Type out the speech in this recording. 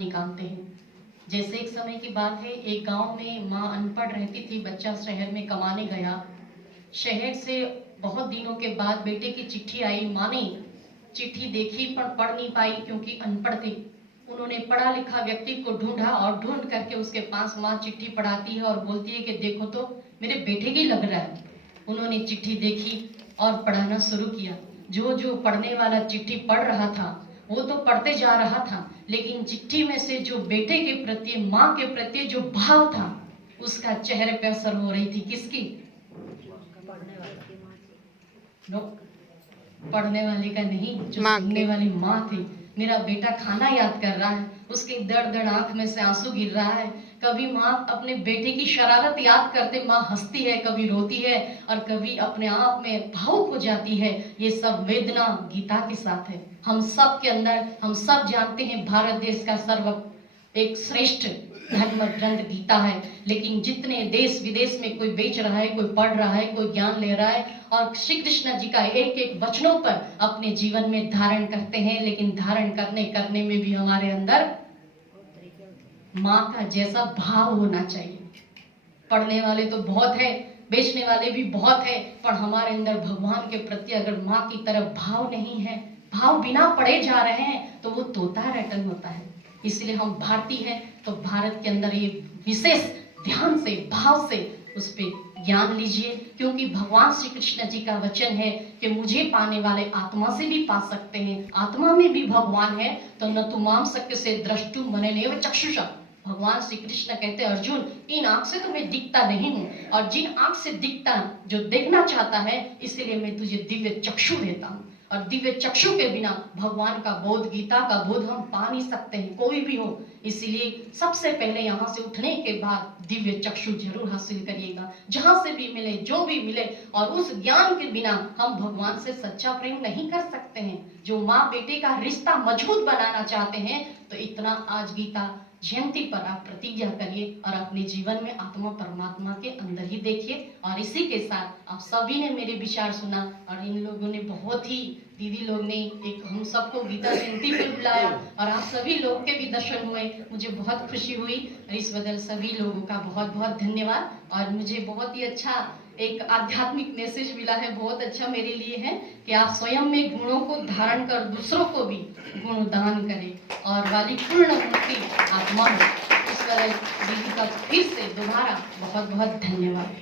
निकालते हैं। जैसे एक समय की बात है, एक गांव में माँ अनपढ़ रहती थी, बच्चा शहर में कमाने गया। शहर से बहुत दिनों के बाद बेटे की चिट्ठी आई। माँ ने चिट्ठी देखी पर पढ़ नहीं पाई क्योंकि अनपढ़ थी। उन्होंने पढ़ा लिखा व्यक्ति को ढूंढा और ढूंढ करके उसके पास माँ चिट्ठी पढ़ाती है और बोलती है कि देखो तो मेरे बेटे की लग रहा है। उन्होंने चिट्ठी देखी और पढ़ाना शुरू किया। जो जो पढ़ने वाला चिट्ठी पढ़ रहा था वो तो पढ़ते जा रहा था, लेकिन चिट्ठी में से जो बेटे के प्रति, माँ के प्रति जो भाव था, उसका चेहरे पे असर हो रही थी। किसकी? पढ़ने वाले का नहीं, जो सुनने वाली माँ थी। मेरा बेटा खाना याद कर रहा है, उसके दर्द आंख में से आंसू गिर रहा है। कभी माँ अपने बेटे की शरारत याद करते माँ हंसती है, कभी रोती है और कभी अपने आप में भावुक हो जाती है। ये सब वेदना गीता के साथ है। हम सब के अंदर, हम सब जानते हैं भारत देश का सर्व एक श्रेष्ठ धर्म ग्रंथ गीता है, लेकिन जितने देश विदेश में कोई बेच रहा है, कोई पढ़ रहा है, कोई ज्ञान ले रहा है और श्री कृष्ण जी का एक एक वचनों पर अपने जीवन में धारण करते हैं, लेकिन धारण करने में भी हमारे अंदर माँ का जैसा भाव होना चाहिए। पढ़ने वाले तो बहुत है, बेचने वाले भी बहुत है, पर हमारे अंदर भगवान के प्रति अगर माँ की तरफ भाव नहीं है, भाव बिना पढ़े जा रहे हैं, तो वो तोता रटन होता है। इसलिए हम भारतीय हैं, तो भारत के अंदर ये विशेष ध्यान से, भाव से उस पे ज्ञान लीजिए, क्योंकि भगवान श्री कृष्ण जी का वचन है कि मुझे पाने वाले आत्मा से भी पा सकते हैं। आत्मा में भी भगवान है। तो न तु माम शक्य से द्रष्टु मनेनेव चक्षुषा। भगवान श्री कृष्ण कहते हैं, अर्जुन, इन आंख से तो मैं दिखता नहीं हूँ, और जिन आंख से दिखता, जो देखना चाहता है, इसलिए मैं तुझे दिव्य चक्षु देता हूँ। और दिव्य चक्षु के बिना भगवान का बोध, गीता का बोध हम पा नहीं सकते हैं, कोई भी हो। इसलिए सबसे पहले यहाँ से उठने के बाद दिव्य चक्षु जरूर हासिल करिएगा, जहां से भी मिले, जो भी मिले। और उस ज्ञान के बिना हम भगवान से सच्चा प्रेम नहीं कर सकते हैं। जो माँ बेटे का रिश्ता मजबूत बनाना चाहते हैं, तो इतना आज गीता जयंती पर आप प्रतिज्ञा करिए और अपने जीवन में आत्मा परमात्मा के अंदर ही देखिए। और इसी के साथ आप सभी ने मेरे विचार सुना, और इन लोगों ने बहुत ही, दीदी लोग ने एक हम सबको गीता जयंती पर बुलाया, और आप सभी लोग के भी दर्शन हुए, मुझे बहुत खुशी हुई। इस बदल सभी लोगों का बहुत बहुत धन्यवाद। और मुझे बहुत ही अच्छा एक आध्यात्मिक मैसेज मिला है, बहुत अच्छा मेरे लिए है कि आप स्वयं में गुणों को धारण कर दूसरों को भी गुण दान करें, और वाली पूर्ण मुक्ति आत्मा हो। इस पर दीदी का फिर से दोबारा बहुत बहुत धन्यवाद।